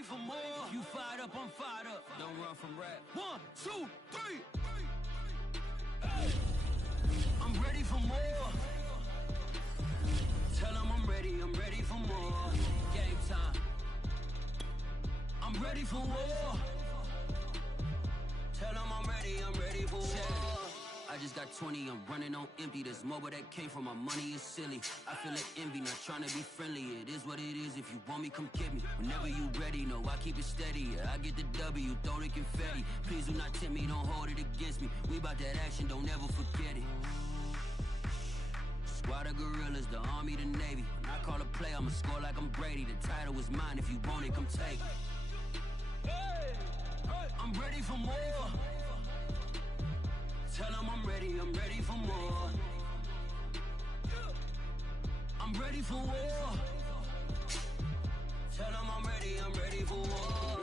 ready for more. If you fired up, I'm fired up. Don't run from rap. 1, 2, 3. Hey. I'm ready for more. Tell them I'm ready for more. Game time. I'm ready for war. Tell them I'm ready for war. I just got 20, I'm running on empty. This mobile that came from my money is silly. I feel like envy, not trying to be friendly. It is what it is, if you want me, come get me. Whenever you ready, no, I keep it steady. Yeah, I get the W, throw the confetti. Please do not tempt me, don't hold it against me. We bout that action, don't ever forget it. Squad of gorillas, the army, the navy. When I call a play, I'ma score like I'm Brady. The title is mine, if you want it, come take it. Hey, I'm ready for more. Tell them I'm ready for more. I'm ready for war. Tell them I'm ready for war.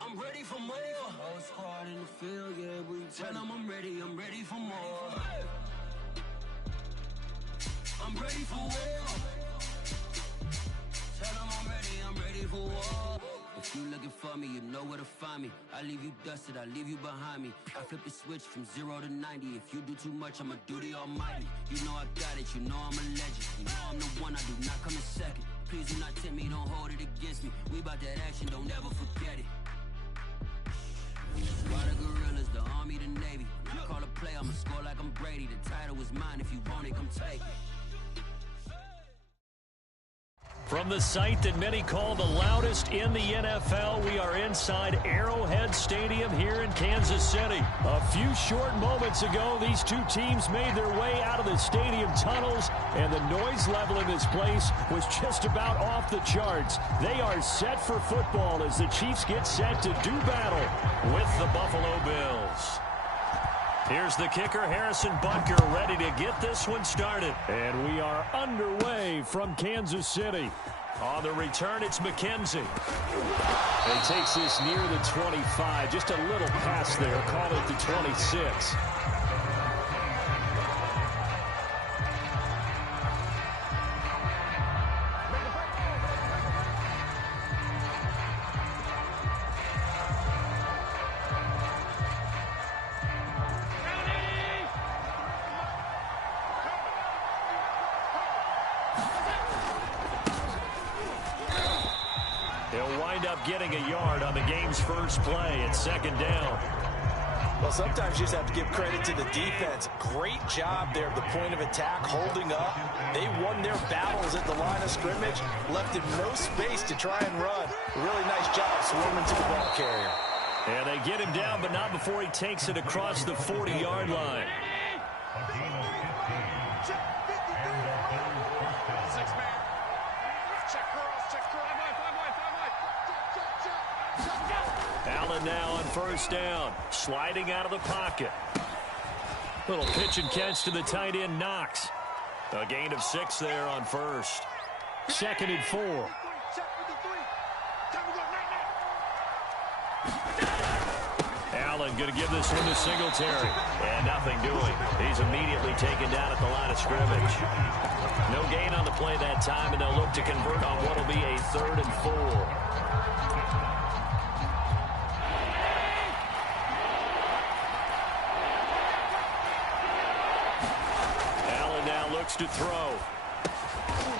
I'm ready for more. Whole squad in the field, yeah, we tell them I'm ready for more. I'm ready for war. Tell them I'm ready for war. If you looking for me, you know where to find me. I leave you dusted, I leave you behind me. I flip the switch from 0 to 90. If you do too much, I'ma do the almighty. You know I got it, you know I'm a legend. You know I'm the one, I do not come in second. Please do not tempt me, don't hold it against me. We bout that action, don't ever forget it. Squad of gorillas, the army, the navy. When I call a play, I'ma score like I'm Brady. The title is mine, if you want it, come take it. From the site that many call the loudest in the NFL, we are inside Arrowhead Stadium here in Kansas City. A few short moments ago, these two teams made their way out of the stadium tunnels, and the noise level in this place was just about off the charts. They are set for football as the Chiefs get set to do battle with the Buffalo Bills. Here's the kicker, Harrison Butker, ready to get this one started. And we are underway from Kansas City. On the return, it's McKenzie. And takes this near the 25. Just a little pass there. Call it the 26. Getting a yard on the game's first play. It's second down. Well, sometimes you just have to give credit to the defense. Great job there at the point of attack, holding up. They won their battles at the line of scrimmage, left him no space to try and run. Really nice job swarming to the ball carrier. And they get him down, but not before he takes it across the 40-yard line. Allen now on first down, sliding out of the pocket. Little pitch and catch to the tight end, Knox. A gain of 6 there on first. Second and 4. Allen going to give this one to Singletary. And nothing doing. He's immediately taken down at the line of scrimmage. No gain on the play that time, and they'll look to convert on what will be a 3rd and 4. To throw.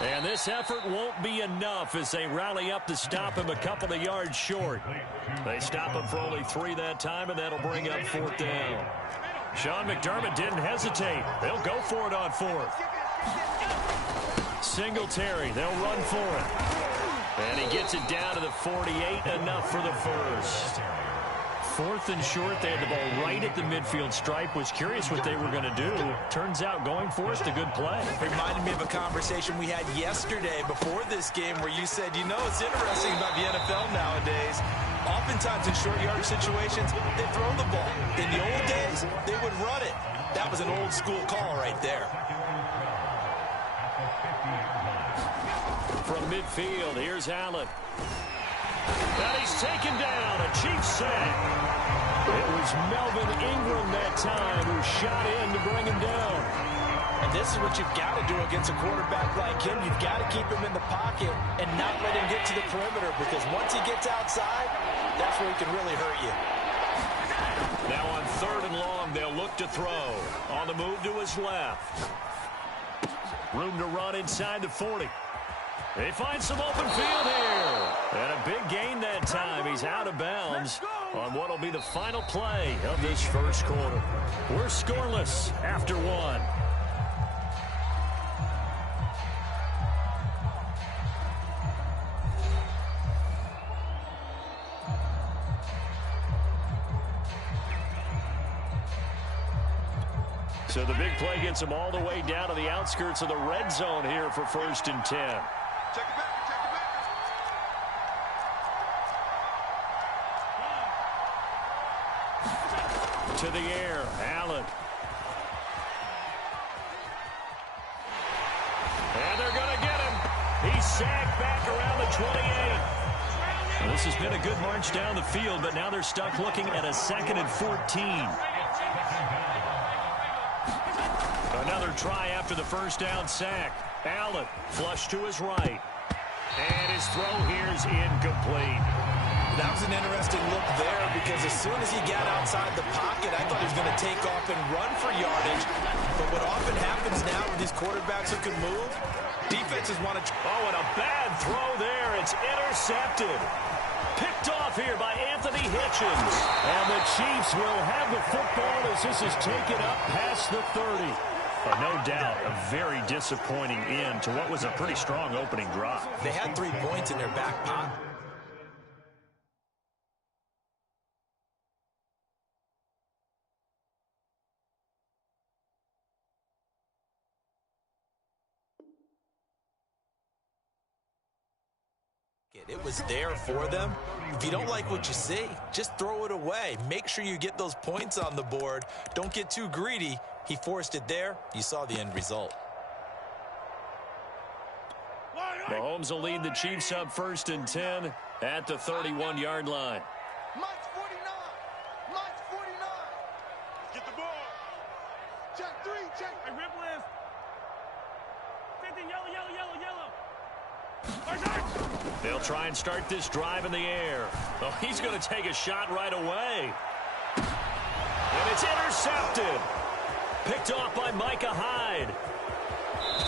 And this effort won't be enough as they rally up to stop him a couple of yards short. They stop him for only 3 that time, and that'll bring up 4th down. Sean McDermott didn't hesitate. They'll go for it on 4th. Singletary, they'll run for it. And he gets it down to the 48, enough for the first. 4th and short, they had the ball right at the midfield stripe. Was curious what they were going to do. Turns out going for it, a good play. Reminded me of a conversation we had yesterday before this game where you said, you know, it's interesting about the NFL nowadays. Oftentimes in short yardage situations, they throw the ball. In the old days, they would run it. That was an old school call right there. From midfield, here's Allen. And he's taken down, a Chiefs sack. It was Melvin Ingram that time who shot in to bring him down. And this is what you've got to do against a quarterback like him. You've got to keep him in the pocket and not let him get to the perimeter, because once he gets outside, that's where he can really hurt you. Now on 3rd and long, they'll look to throw. On the move to his left. Room to run inside the 40. They find some open field here. And a big gain that time. He's out of bounds on what will be the final play of this first quarter. We're scoreless after 1. So the big play gets him all the way down to the outskirts of the red zone here for 1st and 10. Check it back, check it back. To the air, Allen. And they're going to get him. He's sacked back around the 28. Well, this has been a good march down the field, but now they're stuck looking at a 2nd and 14. Another try after the first down sack. Allen flush to his right. And his throw here's incomplete. That was an interesting look there, because as soon as he got outside the pocket, I thought he was going to take off and run for yardage. But what often happens now with these quarterbacks who can move, defenses want to... Oh, and a bad throw there. It's intercepted. Picked off here by Anthony Hitchens. And the Chiefs will have the football as this is taken up past the 30. No doubt a very disappointing end to what was a pretty strong opening drive. They had 3 points in their back pocket. It was there for them. If you don't like what you see, just throw it away. Make sure you get those points on the board. Don't get too greedy. He forced it there. You saw the end result. Mahomes will lead the Chiefs up 1st and 10 at the 31-yard line. Mike's 49. Mike's 49. Get the ball. Check 3, check. Hey, rip list. 50, yellow. They'll try and start this drive in the air. Oh, he's going to take a shot right away. And it's intercepted. Picked off by Micah Hyde.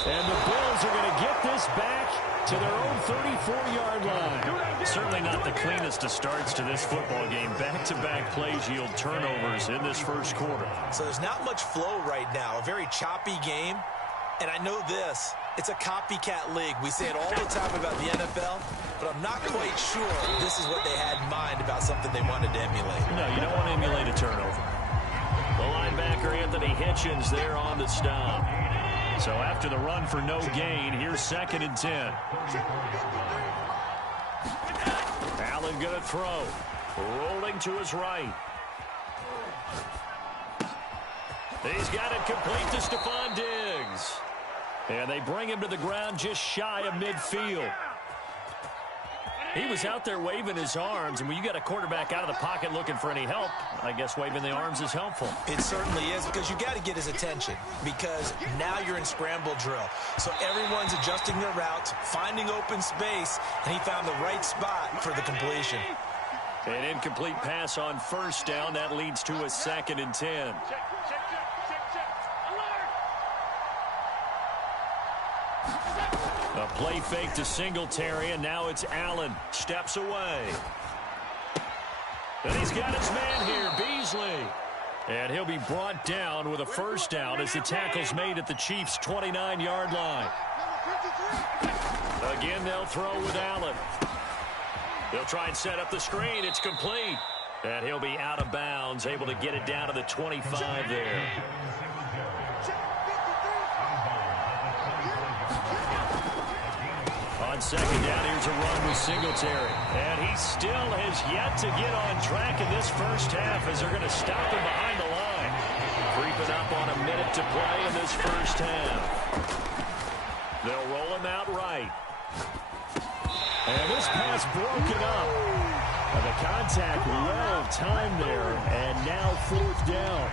And the Bills are going to get this back to their own 34-yard line. Certainly not the cleanest of starts to this football game. Back-to-back plays yield turnovers in this first quarter. So there's not much flow right now. A very choppy game. And I know this. It's a copycat league. We say it all the time about the NFL, but I'm not quite sure this is what they had in mind about something they wanted to emulate. No, you don't want to emulate a turnover. The linebacker, Anthony Hitchens, there on the stop. So after the run for no gain, here's 2nd and 10. Allen going to throw. Rolling to his right. He's got it complete to Stephon Diggs. And they bring him to the ground just shy of midfield. He was out there waving his arms, and when you got a quarterback out of the pocket looking for any help, I guess waving the arms is helpful. It certainly is, because you got to get his attention, because now you're in scramble drill. So everyone's adjusting their routes, finding open space, and he found the right spot for the completion. An incomplete pass on 1st down. That leads to a 2nd and 10. A play fake to Singletary, and now it's Allen. Steps away. And he's got his man here, Beasley. And he'll be brought down with a 1st down as the tackle's made at the Chiefs' 29-yard line. Again, they'll throw with Allen. They'll try and set up the screen. It's complete. And he'll be out of bounds, able to get it down to the 25 there. On 2nd down, here's a run with Singletary. And he still has yet to get on track in this first half as they're going to stop him behind the line. Creeping up on a minute to play in this first half. They'll roll him out right. And this pass broken up. And the contact well timed there. And now 4th down.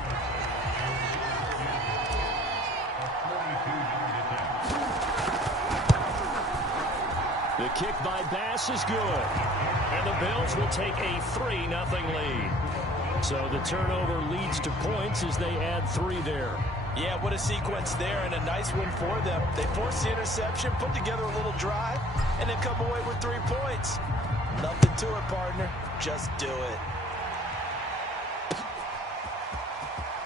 kick by Bass is good. And the Bills will take a 3-0 lead. So the turnover leads to points as they add 3 there. Yeah, what a sequence there, and a nice one for them. They force the interception, put together a little drive, and then come away with 3 points. Nothing to it, partner. Just do it.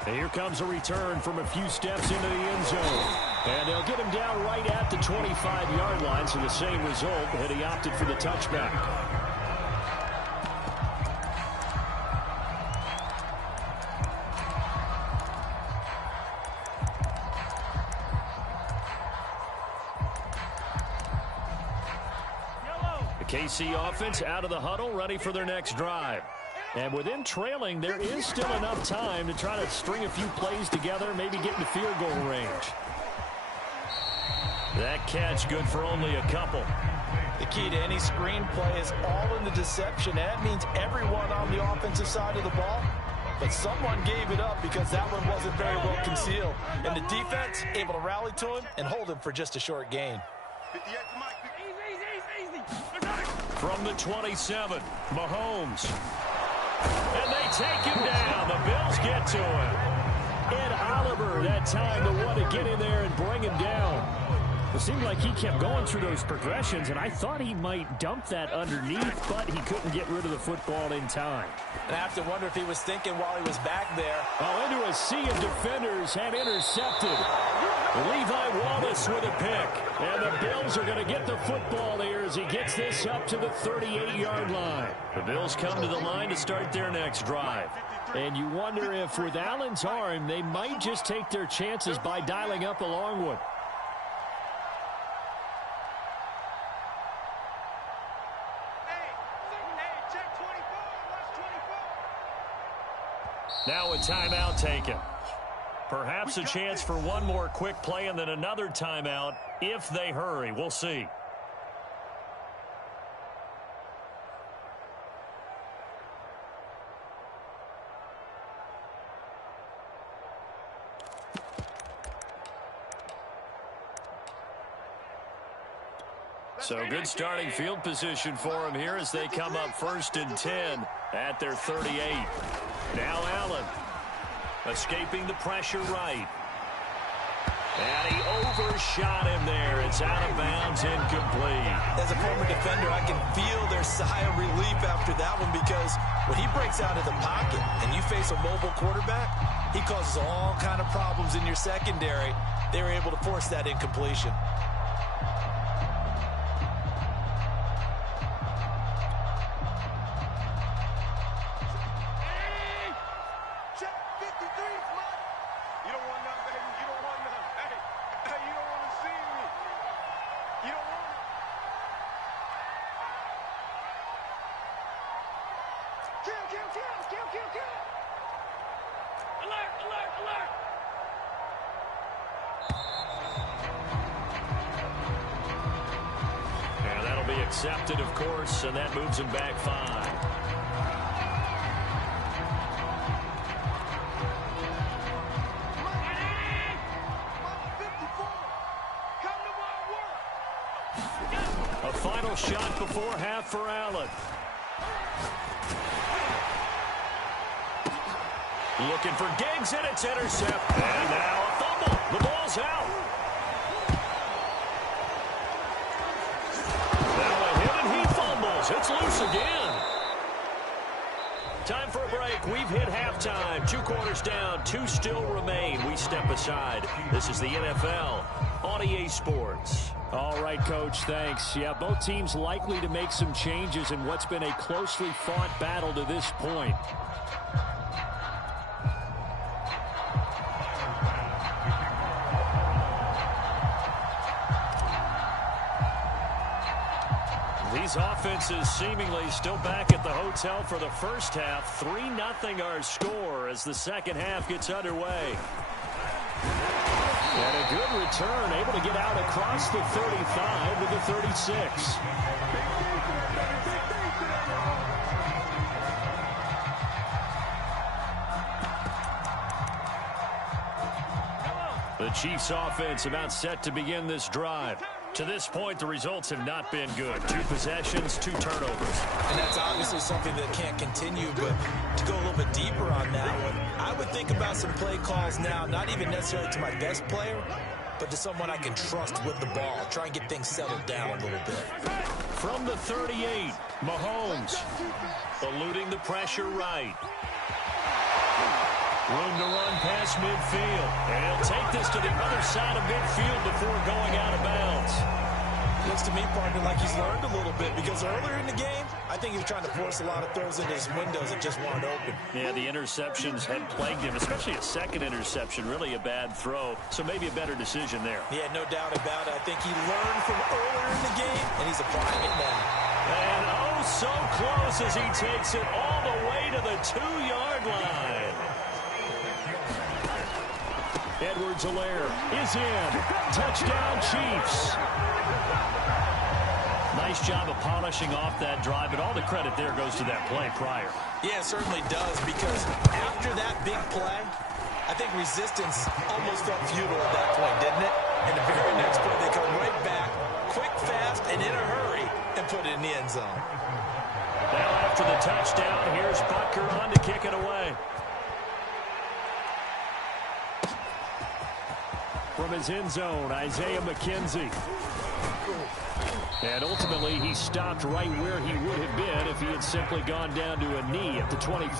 And here comes a return from a few steps into the end zone. And they'll get him down right at the 25-yard line, so the same result, and he opted for the touchback. KC offense out of the huddle, ready for their next drive. And with them trailing, there is still enough time to try to string a few plays together, maybe get into field goal range. That catch good for only a couple. The key to any screenplay is all in the deception. That means everyone on the offensive side of the ball, but someone gave it up because that one wasn't very well concealed. And the defense able to rally to him and hold him for just a short gain. From the 27, Mahomes. And they take him down. The Bills get to him. Ed Oliver that time the one to get in there and bring him down. It seemed like he kept going through those progressions, and I thought he might dump that underneath, but he couldn't get rid of the football in time. And I have to wonder if he was thinking while he was back there. Oh, into a sea of defenders and intercepted. Levi Wallace with a pick. And the Bills are going to get the football here as he gets this up to the 38-yard line. The Bills come to the line to start their next drive. And you wonder if with Allen's arm, they might just take their chances by dialing up a long one. Now a timeout taken. Perhaps a chance for one more quick play and then another timeout if they hurry. We'll see. So good starting field position for them here as they come up 1st and 10 at their 38. Now Allen escaping the pressure right. And he overshot him there. It's out of bounds, incomplete. As a former defender, I can feel their sigh of relief after that one because when he breaks out of the pocket and you face a mobile quarterback, he causes all kind of problems in your secondary. They were able to force that incompletion. Accepted, of course, and that moves him back 5. A final shot before half for Allen. Looking for Diggs, and it's intercepted. And now a fumble. The ball's out. It's loose again. Time for a break. We've hit halftime. 2 quarters down. 2 still remain. We step aside. This is the NFL on EA Sports. All right, Coach, thanks. Yeah, both teams likely to make some changes in what's been a closely fought battle to this point. These offenses seemingly still back at the hotel for the first half. 3-0 our score as the second half gets underway. And a good return, able to get out across the 35 to the 36. The Chiefs offense about set to begin this drive. To this point, the results have not been good. 2 possessions, 2 turnovers. And that's obviously something that can't continue, but to go a little bit deeper on that one, I would think about some play calls now, not even necessarily to my best player, but to someone I can trust with the ball. Try and get things settled down a little bit. From the 38, Mahomes eluding the pressure right. Room to run past midfield. And he'll take this to the other side of midfield before going out of bounds. Looks to me, partner, like he's learned a little bit, because earlier in the game, I think he was trying to force a lot of throws into his windows that just weren't open. Yeah, the interceptions had plagued him, especially a second interception, really a bad throw. So maybe a better decision there. Yeah, no doubt about it. I think he learned from earlier in the game, and he's applying it now. And oh, so close as he takes it all the way to the 2-yard line. Edwards-Helaire is in. Touchdown, Chiefs. Nice job of polishing off that drive, but all the credit there goes to that play prior. Yeah, it certainly does, because after that big play, I think resistance almost felt futile at that point, didn't it? And the very next play, they come right back, quick, fast, and in a hurry, and put it in the end zone. Now after the touchdown, here's Butker on to kick it away. From his end zone, Isaiah McKenzie. And ultimately, he stopped right where he would have been if he had simply gone down to a knee at the 25.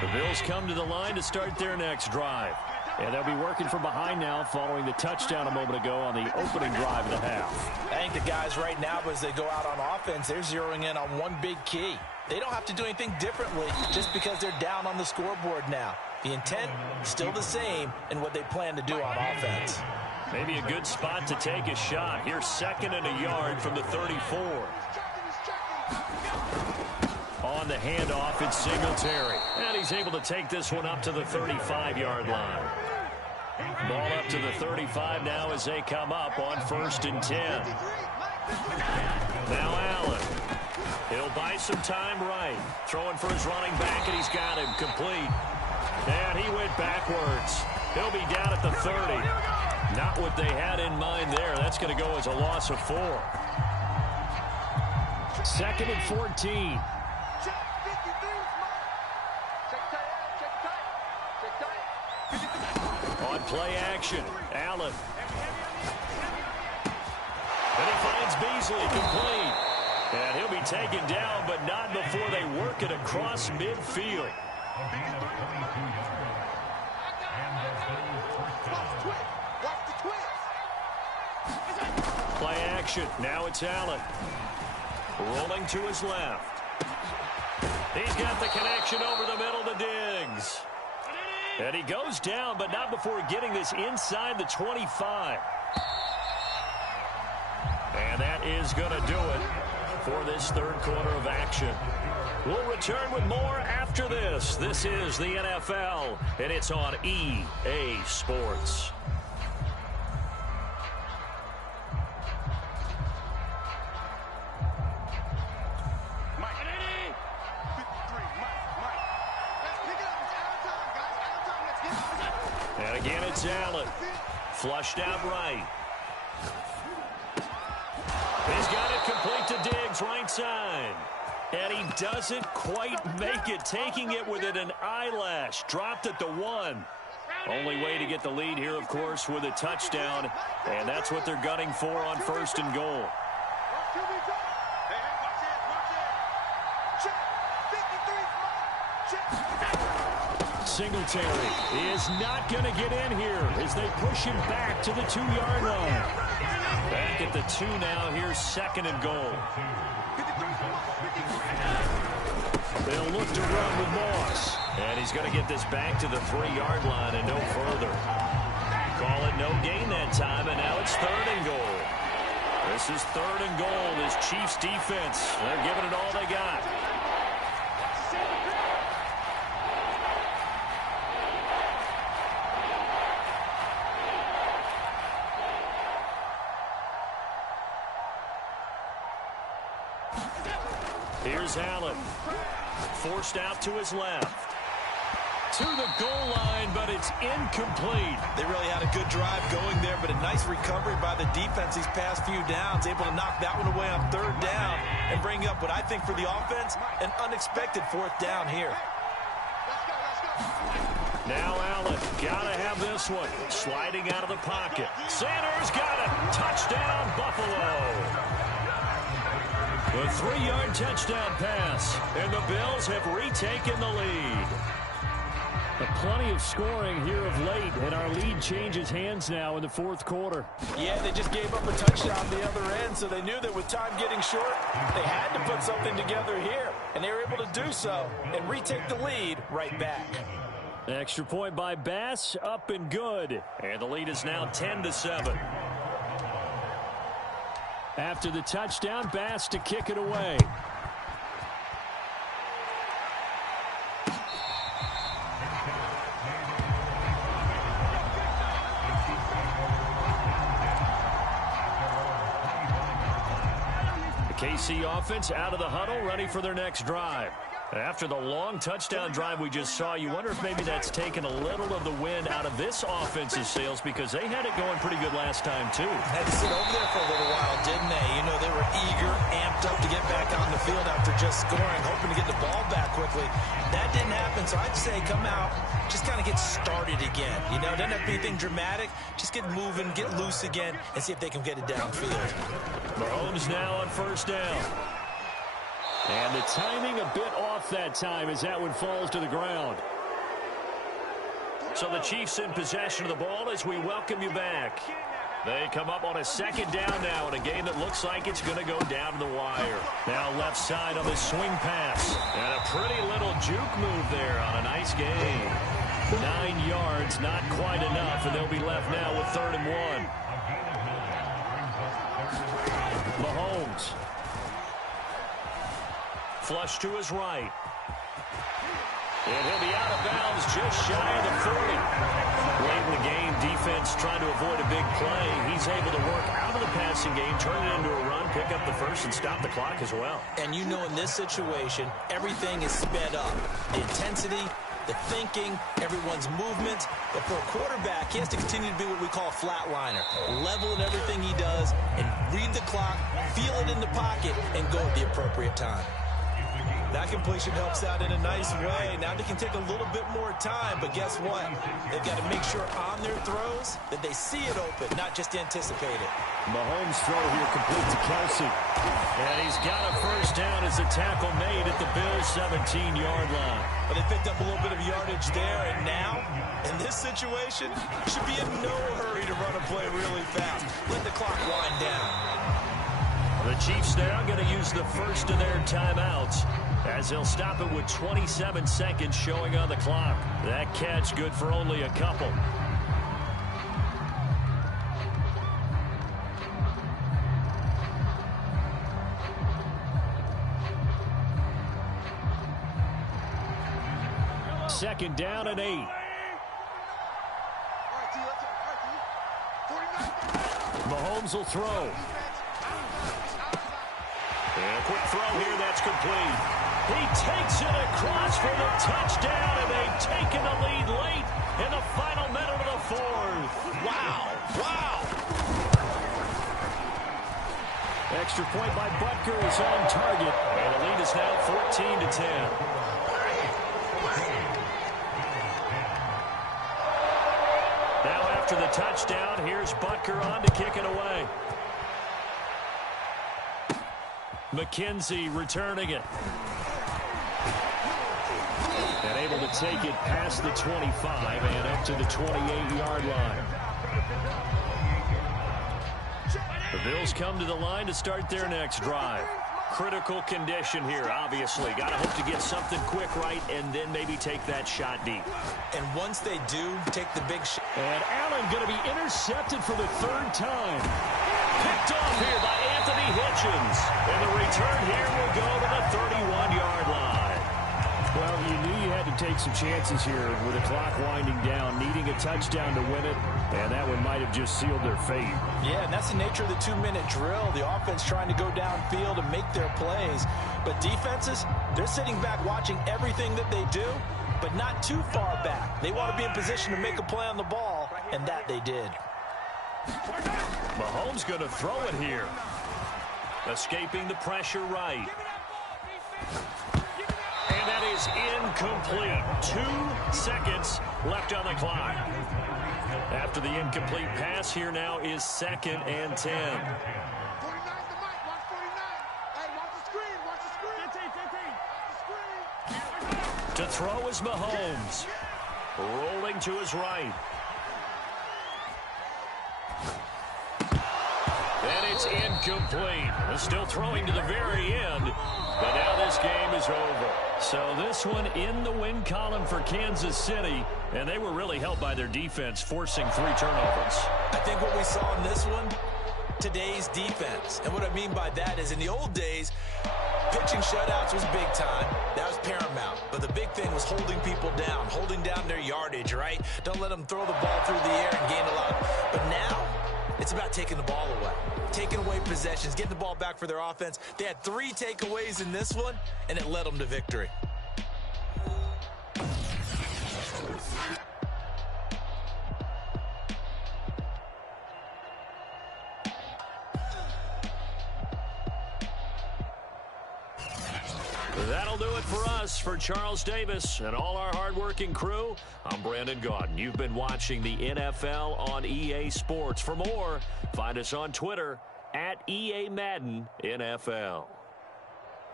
The Bills come to the line to start their next drive. And they'll be working from behind now following the touchdown a moment ago on the opening drive of the half. I think the guys right now, as they go out on offense, they're zeroing in on one big key. They don't have to do anything differently just because they're down on the scoreboard now. The intent still the same in what they plan to do on offense. Maybe a good spot to take a shot. Here's 2nd and a yard from the 34. On the handoff, it's Singletary. And he's able to take this one up to the 35-yard line. Ball up to the 35 now as they come up on 1st and 10. Now Allen. He'll buy some time right. Throwing for his running back, and he's got him complete. And he went backwards. He'll be down at the 30. Not what they had in mind there. That's going to go as a loss of 4. 2nd and 14. On play action, Allen. And he finds Beasley complete. And he'll be taken down, but not before they work it across midfield. Play action. Now it's Allen. Rolling to his left. He's got the connection over the middle to Diggs. And he goes down, but not before getting this inside the 25. And that is going to do it for this 3rd quarter of action. We'll return with more after this. This is the NFL, and it's on EA Sports. And again, it's Allen. Flushed out right. He's got it complete to Diggs, right side. And he doesn't quite make it, taking it within an eyelash. Dropped at the 1. Only way to get the lead here, of course, with a touchdown. And that's what they're gunning for on 1st and goal. Singletary is not going to get in here as they push him back to the 2-yard line. Back at the 2 now. Here's 2nd and goal. They'll look to run with Moss. And he's going to get this back to the 3-yard line and no further. Call it no gain that time, and now it's 3rd and goal. This is 3rd and goal. This Chiefs defense, they're giving it all they got. Here's Allen. Forced out to his left. to the goal line, but it's incomplete. They really had a good drive going there, but a nice recovery by the defense these past few downs, able to knock that one away on 3rd down and bring up what I think for the offense, an unexpected 4th down here. Now Allen, gotta have this one. Sliding out of the pocket. Sanders got it. Touchdown, Buffalo. A 3-yard touchdown pass, and the Bills have retaken the lead. Plenty of scoring here of late, and our lead changes hands now in the 4th quarter. Yeah, they just gave up a touchdown the other end, so they knew that with time getting short, they had to put something together here, and they were able to do so and retake the lead right back. Extra point by Bass, up and good. And the lead is now 10-7. After the touchdown, Bass to kick it away. The KC offense out of the huddle, ready for their next drive. After the long touchdown drive we just saw, you wonder if maybe that's taken a little of the wind out of this offense's sails, because they had it going pretty good last time, too. Had to sit over there for a little while, didn't they? You know, they were eager, amped up to get back on the field after just scoring, hoping to get the ball back quickly. That didn't happen, so I'd say come out, just kind of get started again. You know, doesn't have to be anything dramatic. Just get moving, get loose again, and see if they can get it downfield. Mahomes now on 1st down. And the timing a bit off that time as that one falls to the ground. So the Chiefs in possession of the ball as we welcome you back. They come up on a 2nd down now in a game that looks like it's going to go down to the wire. Now left side on the swing pass. And a pretty little juke move there on a nice game. 9 yards, not quite enough, and they'll be left now with 3rd and 1. Mahomes. Flush to his right. And he'll be out of bounds just shy of the 40. Late in the game, defense trying to avoid a big play. He's able to work out of the passing game, turn it into a run, pick up the first, and stop the clock as well. And you know in this situation, everything is sped up. The intensity, the thinking, everyone's movement. But for a quarterback, he has to continue to be what we call a flatliner. Level in everything he does and read the clock, feel it in the pocket, and go at the appropriate time. That completion helps out in a nice way. Now they can take a little bit more time, but guess what? They've got to make sure on their throws that they see it open, not just anticipate it. Mahomes' throw here complete to Kelsey. And he's got a 1st down as the tackle made at the Bills' 17-yard line. But they picked up a little bit of yardage there, and now, in this situation, should be in no hurry to run a play really fast. Let the clock wind down. The Chiefs now going to use the first of their timeouts as they'll stop it with 27 seconds showing on the clock. That catch good for only a couple. Second down and 8. Mahomes will throw. And a quick throw here, that's complete. He takes it across for the touchdown, and they've taken the lead late in the final minute of the 4th. Wow, wow. Extra point by Butker is on target, and the lead is now 14-10. Now after the touchdown, here's Butker on to kick it away. McKenzie returning it. And able to take it past the 25 and up to the 28-yard line. The Bills come to the line to start their next drive. Critical condition here, obviously. Got to hope to get something quick right and then maybe take that shot deep. And once they do, take the big shot. And Allen going to be intercepted for the 3rd time. Picked off here by Anthony Hitchens. And the return here will go to the 31-yard line. Well, you knew you had to take some chances here with the clock winding down, needing a touchdown to win it, and that one might have just sealed their fate. Yeah, and that's the nature of the 2-minute drill. The offense trying to go downfield and make their plays. But defenses, they're sitting back watching everything that they do. but not too far back. They want to be in position to make a play on the ball, and that they did. Mahomes going to throw it here. Escaping the pressure right. And that is incomplete. 2 seconds left on the clock. After the incomplete pass, here now is 2nd and 10. 49 the mic. Watch 49. Hey, watch the screen. Watch the screen. 15. The screen. To throw is Mahomes. Rolling to his right. And it's incomplete. Still throwing to the very end. But now this game is over. So this one in the win column for Kansas City. And they were really helped by their defense, forcing 3 turnovers. I think what we saw in this one, today's defense. And what I mean by that is in the old days, pitching shutouts was big time. That was paramount. But the big thing was holding people down, holding down their yardage, right? Don't let them throw the ball through the air and gain a lot. But now, it's about taking the ball away, taking away possessions, getting the ball back for their offense. They had 3 takeaways in this one, and it led them to victory. That'll do it for us. For Charles Davis and all our hardworking crew, I'm Brandon Gaudin. You've been watching the NFL on EA Sports. For more, find us on Twitter at EA Madden NFL.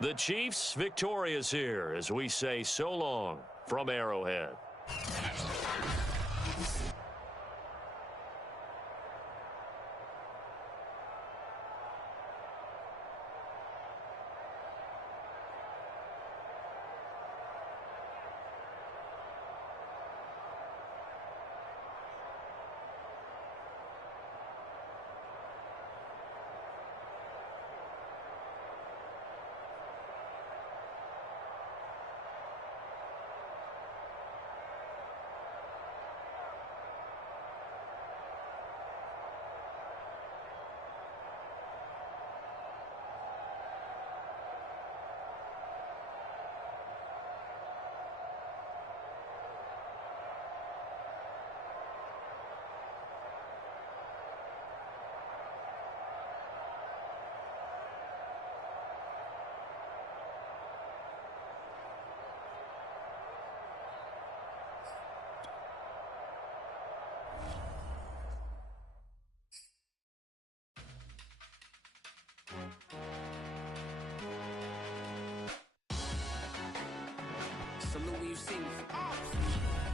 The Chiefs victorious here as we say so long from Arrowhead. Salute when you see me.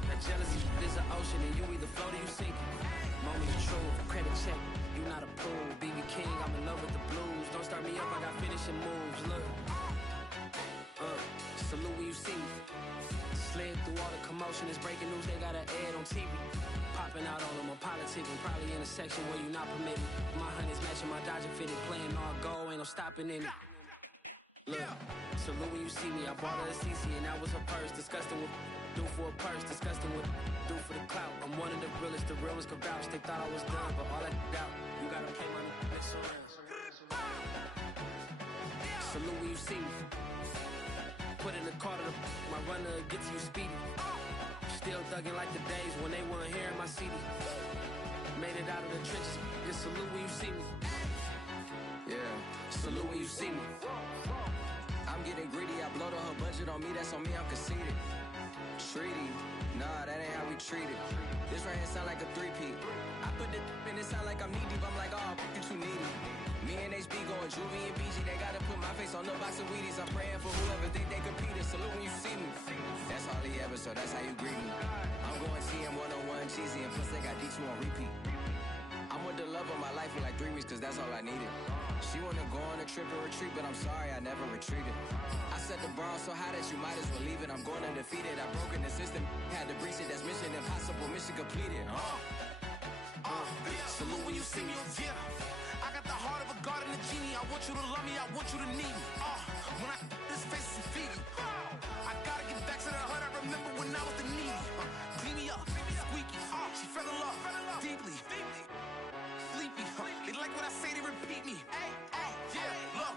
That jealousy is an ocean and you either float or you sink. Moment of truth, credit check, you not approved. BB King, I'm in love with the blues. Don't start me up, I got finishing moves. Look, salute when you see me. Slid through all the commotion, it's breaking news, they got an ad on TV. Popping out on them, I'm politicking, probably in a section where you not permitted. My honey's matching my Dodger fitted, playing all go, ain't no stopping in it. Look, salute when you see me. I bought her a CC and that was her purse. Disgusting with do for a purse. Disgusting with do for the clout. I'm one of the realest. The realest could vouch. They thought I was done, but all I doubt. You gotta pay my next around. Salute when you see me. Put in the car to my runner gets you speedy. Still thugging like the days when they weren't here in my city. Made it out of the trenches. Just salute when you see me. Yeah, salute when you see me. I'm getting greedy, I blow to her budget on me, that's on me, I'm conceited. Treaty, nah, that ain't how we treat it. This right here sound like a 3-peat. I put it in, it sound like I'm knee deep, I'm like, oh, you too needy. Me and HB going Juvie and BG, they gotta put my face on the box of Wheaties. I'm praying for whoever think they competed, salute when you see me. That's all he ever, so that's how you greet me. I'm going TM 101 cheesy, and plus they got D2 on repeat. I'm with the love of my life for like 3 weeks, cause that's all I needed. She wanna go on a trip and retreat, but I'm sorry, I never retreated. I set the bar so high that you might as well leave it. I'm going undefeated, I've broken the system, had to breach it, that's mission impossible, mission completed. Salute when you see me. Yeah, I got the heart of a god and a genie. I want you to love me, I want you to need me. When I this face is Fiji. I gotta get back to the hood, I remember when I was the needy. Clean me up, squeaky. She fell in love deeply. Sleepy. They like what I say, they repeat me. Yeah, look,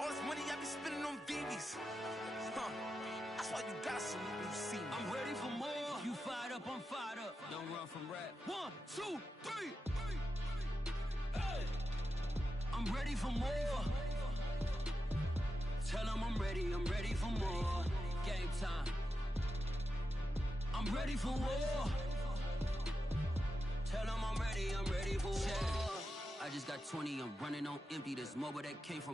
all this money I be spending on BBs. That's why you gotta salute when you see me. I'm ready fired up. Don't run from rap. 1, 2, 3. Hey. I'm ready for more. Tell them I'm ready for more. Game time. I'm ready for war. Tell them I'm ready for war. I just got 20, I'm running on empty. There's more where that came from.